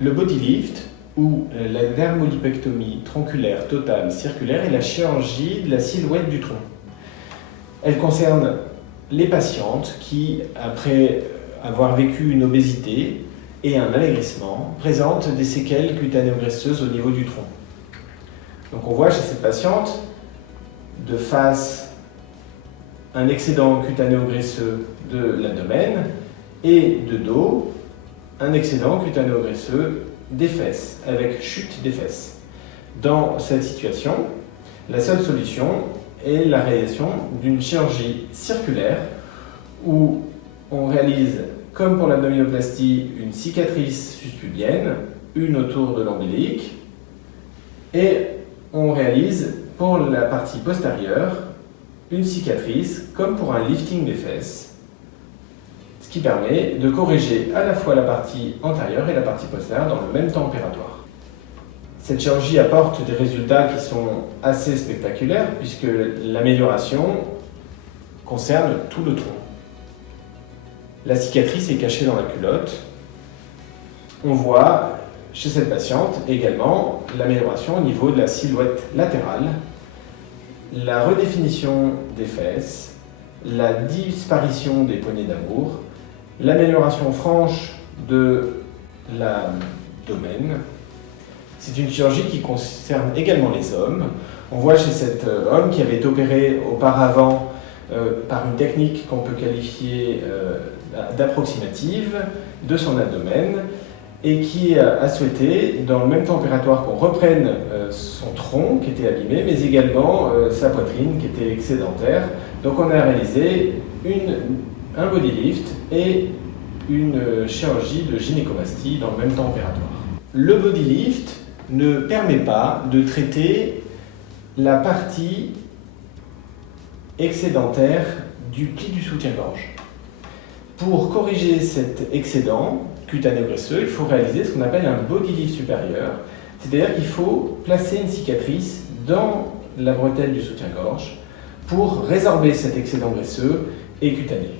Le body lift, ou la dermolipectomie tronculaire totale circulaire, est la chirurgie de la silhouette du tronc. Elle concerne les patientes qui, après avoir vécu une obésité et un amaigrissement, présentent des séquelles cutanéo-graisseuses au niveau du tronc. Donc on voit chez cette patiente, de face, un excédent cutanéo-graisseux de l'abdomen et de dos, un excédent cutanéo-graisseux des fesses, avec chute des fesses. Dans cette situation, la seule solution est la réalisation d'une chirurgie circulaire où on réalise, comme pour l'abdominoplastie, une cicatrice suspubienne, une autour de l'ombilic, et on réalise pour la partie postérieure une cicatrice, comme pour un lifting des fesses, ce qui permet de corriger à la fois la partie antérieure et la partie postérieure dans le même temps opératoire. Cette chirurgie apporte des résultats qui sont assez spectaculaires puisque l'amélioration concerne tout le tronc. La cicatrice est cachée dans la culotte. On voit chez cette patiente également l'amélioration au niveau de la silhouette latérale, la redéfinition des fesses, la disparition des poignées d'amour, l'amélioration franche de l'abdomen. C'est une chirurgie qui concerne également les hommes. On voit chez cet homme qui avait été opéré auparavant par une technique qu'on peut qualifier d'approximative de son abdomen et qui a souhaité, dans le même temps opératoire, qu'on reprenne son tronc qui était abîmé, mais également sa poitrine qui était excédentaire. Donc on a réalisé un body lift et une chirurgie de gynécomastie dans le même temps opératoire. Le body lift ne permet pas de traiter la partie excédentaire du pli du soutien-gorge. Pour corriger cet excédent cutanéo-graisseux, il faut réaliser ce qu'on appelle un body lift supérieur, c'est-à-dire qu'il faut placer une cicatrice dans la bretelle du soutien-gorge pour résorber cet excédent graisseux et cutané.